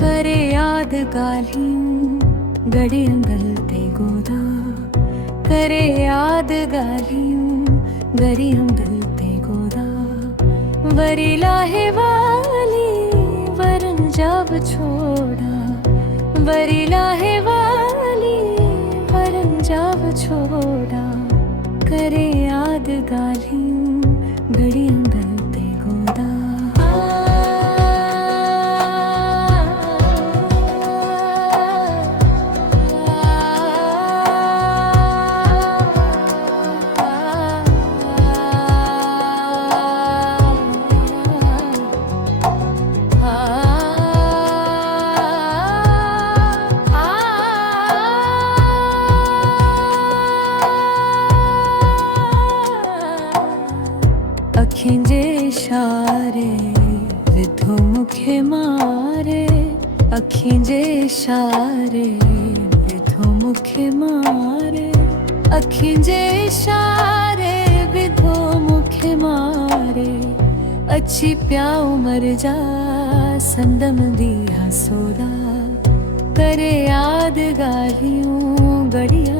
करे याद गालियूं गड़ियंगलते गोदा करे याद गालियूं गड़ियंगलते गोदा वरी लाहे वाली वरन जब छोड़ा वरी लाहे वाली वरन जब छोड़ा करे याद गालियूं गड़ियंगलते गोदा अखिं जे इशारे विधो मुखे मारे अखिं जे इशारे विधो मुखे मारे अखिं जे इशारे विधो मुखे मारे अच्छी प्याऊ मर जा संदम दिया सोदा करे याद गालियूं गड़िया